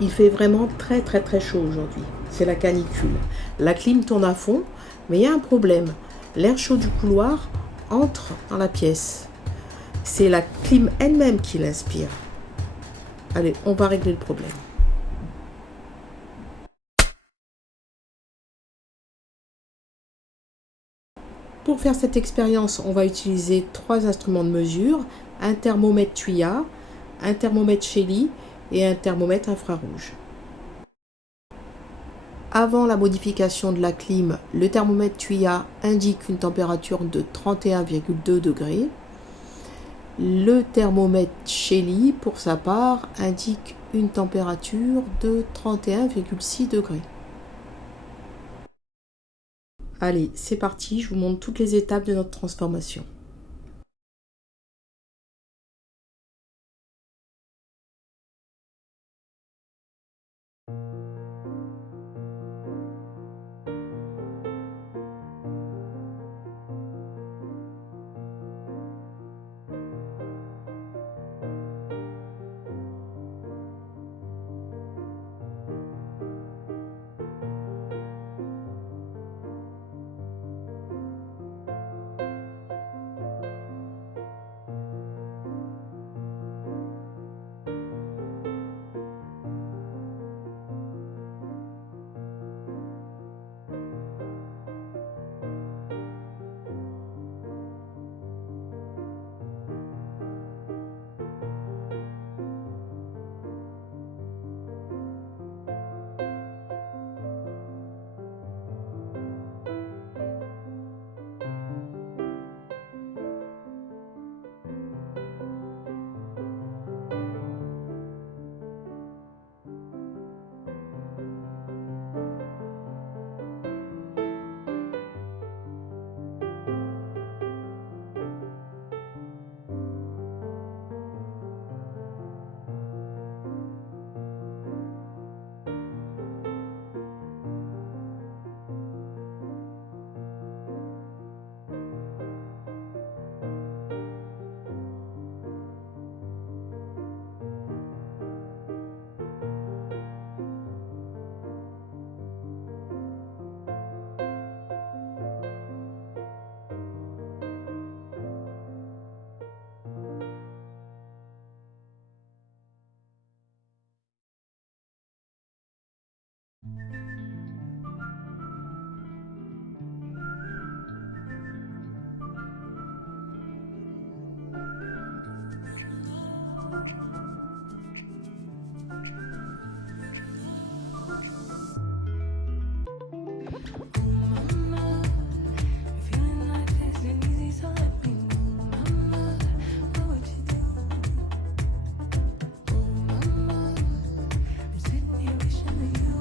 Il fait vraiment très chaud aujourd'hui. C'est la canicule. La clim tourne à fond, mais il y a un problème. L'air chaud du couloir entre dans la pièce. C'est la clim elle-même qui l'inspire. Allez, on va régler le problème. Pour faire cette expérience, on va utiliser 3 instruments de mesure, un thermomètre Tuya, un thermomètre Shelly et un thermomètre infrarouge. Avant la modification de la clim, le thermomètre Tuya indique une température de 31,2 degrés. Le thermomètre Shelly, pour sa part, indique une température de 31,6 degrés. Allez, c'est parti, je vous montre toutes les étapes de notre transformation.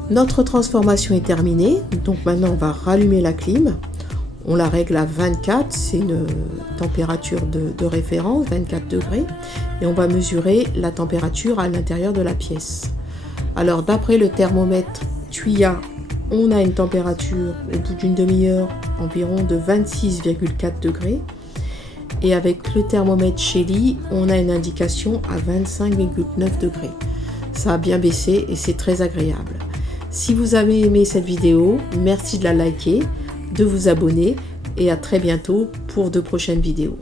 Notre transformation est terminée, donc maintenant on va rallumer la clim. On la règle à 24, c'est une température de référence, 24 degrés. Et on va mesurer la température à l'intérieur de la pièce. Alors d'après le thermomètre Tuya, on a une température au bout d'une demi-heure environ de 26,4 degrés. Et avec le thermomètre Shelly, on a une indication à 25,9 degrés. Ça a bien baissé et c'est très agréable. Si vous avez aimé cette vidéo, merci de la liker, de vous abonner et à très bientôt pour de prochaines vidéos.